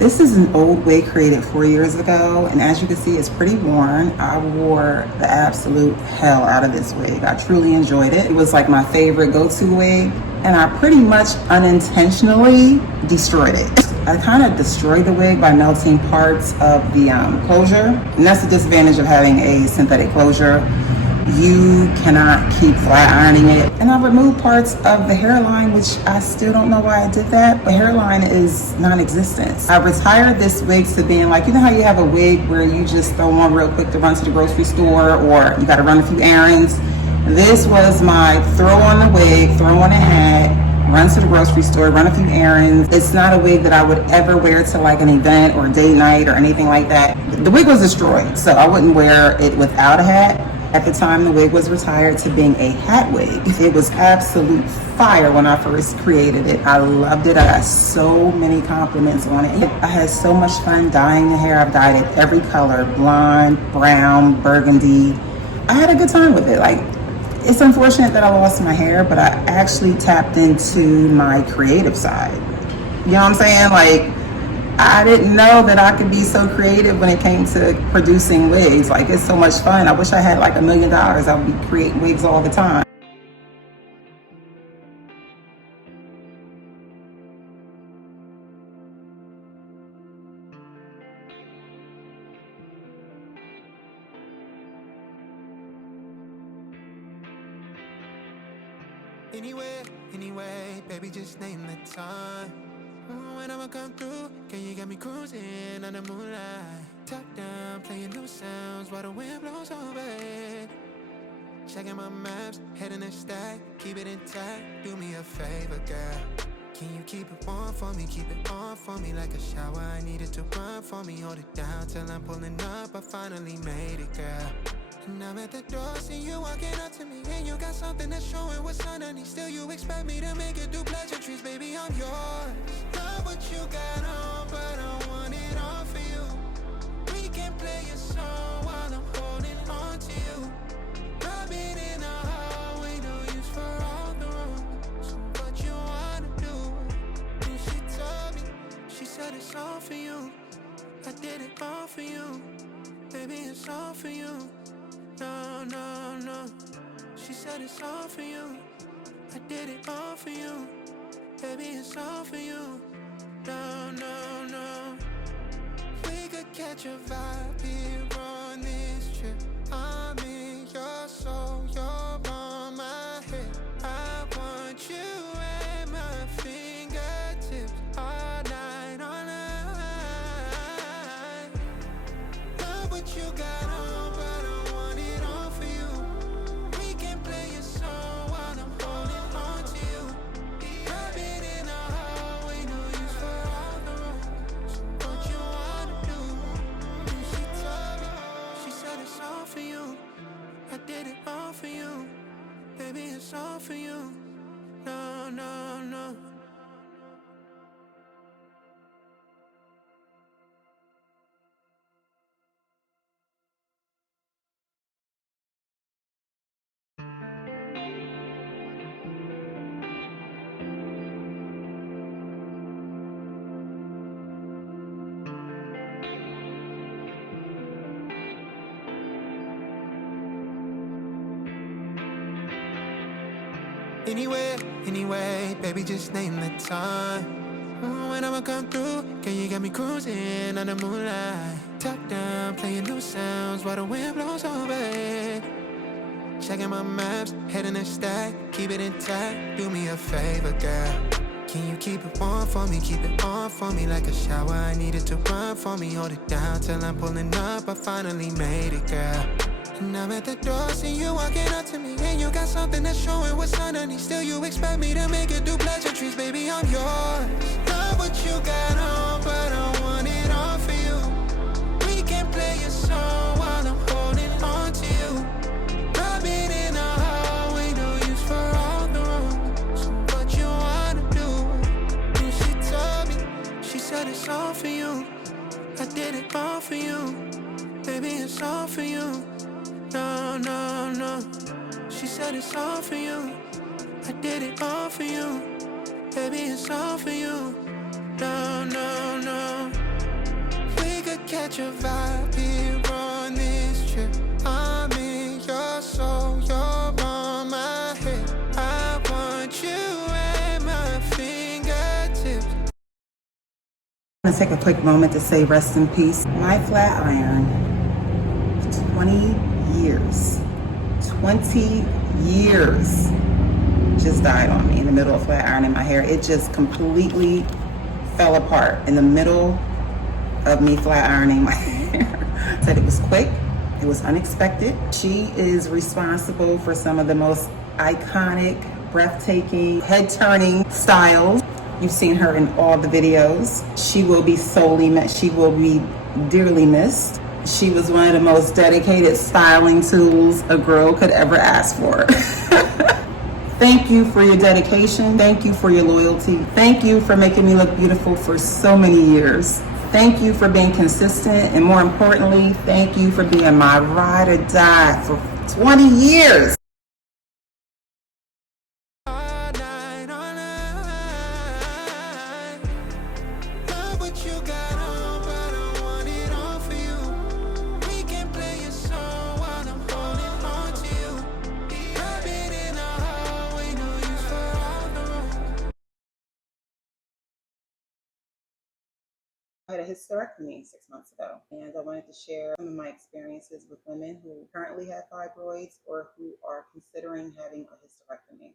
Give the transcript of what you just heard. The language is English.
This is an old wig created 4 years ago, and as you can see, it's pretty worn. I wore the absolute hell out of this wig. I truly enjoyed it. It was like my favorite go-to wig, and I pretty much unintentionally destroyed it. I kind of destroyed the wig by melting parts of the closure, and that's the disadvantage of having a synthetic closure. You cannot keep flat ironing it. And I removed parts of the hairline, which I still don't know why I did that. The hairline is non-existent. I retired this wig to being like, you know how you have a wig where you just throw on real quick to run to the grocery store, or you gotta run a few errands. This was my throw on the wig, throw on a hat, run to the grocery store, run a few errands. It's not a wig that I would ever wear to like an event or date night or anything like that. The wig was destroyed, so I wouldn't wear it without a hat. At the time, the wig was retired to being a hat wig. It was absolute fire when I first created it. I loved it. I got so many compliments on it. I had so much fun dyeing the hair. I've dyed it every color, blonde, brown, burgundy. I had a good time with it. Like, it's unfortunate that I lost my hair, but I actually tapped into my creative side. You know what I'm saying? Like, I didn't know that I could be so creative when it came to producing wigs. Like, it's so much fun. I wish I had like $1 million. I would be creating wigs all the time. Anyway, baby, just name the time. When I'ma come through, can you get me cruising under moonlight? Top down, playing new sounds while the wind blows over it. Checking my maps, heading a stack, keep it intact. Do me a favor, girl. Can you keep it warm for me, keep it on for me like a shower? I needed to run for me, hold it down till I'm pulling up. I finally made it, girl. And I'm at the door, see you walking up to me, and you got something that's showing what's underneath. Still you expect me to make it do pleasantries, baby, I'm yours. Love what you got on, but I want it all for you. We can play a song while I'm holding on to you. Rubbing in the hallway, no use for all the rooms. So what you wanna do? And she told me, she said it's all for you. I did it all for you. Baby, it's all for you. No, no, no. She said it's all for you. I did it all for you. Baby, it's all for you. No, no, no. We could catch a vibe here on this trip. I'm in your soul, you're on my head. I want you at my fingertips all night, all night. Love what you got on, but I want it all for you. We can play a song while I'm holding on to you. Rubbing in the hallway, no use for all the rooms. So what you wanna do? And she told me, she said it's all for you. I did it all for you. Baby, it's all for you. No, no, no. Anyway, baby, just name the time. When I'ma come through, can you get me cruising under moonlight? Top down, playing new sounds while the wind blows over it. Checking my maps, heading a stack, keep it intact. Do me a favor, girl. Can you keep it warm for me, keep it on for me like a shower? I needed to run for me, hold it down till I'm pulling up. I finally made it, girl. And I'm at the door, see you walking up to me, and you got something that's showing what's underneath. Still you expect me to make it do pleasantries, baby, I'm yours. Love what you got on, but I want it all for you. We can play a song while I'm holding on to you. Rubbing in the hallway, no use for all the rooms. So what you wanna do? And she told me, she said it's all for you. I did it all for you. Baby, it's all for you. No, no, no. She said it's all for you. I did it all for you. Baby, it's all for you. No, no, no. got your vibe here on this trip. I'm in your soul, you're on my head. I want you at my fingertips. I'm gonna take a quick moment to say rest in peace. My flat iron, 20 years, 20 years just died on me in the middle of flat ironing my hair. It just completely fell apart in the middle of me flat ironing my hair. Said it was quick, it was unexpected. She is responsible for some of the most iconic, breathtaking, head-turning styles. You've seen her in all the videos. She will be she will be dearly missed. She was one of the most dedicated styling tools a girl could ever ask for. Thank you for your dedication. Thank you for your loyalty. Thank you for making me look beautiful for so many years. Thank you for being consistent. And more importantly, thank you for being my ride or die for 20 years. All night, all night. Love what you got on, but I want it all for you. We can play a song while I'm holding on to you. I've been in the hallway, no use for all the road. I had a hysterectomy 6 months ago, and I wanted to share some of my experiences with women who currently have fibroids or who are considering having a hysterectomy.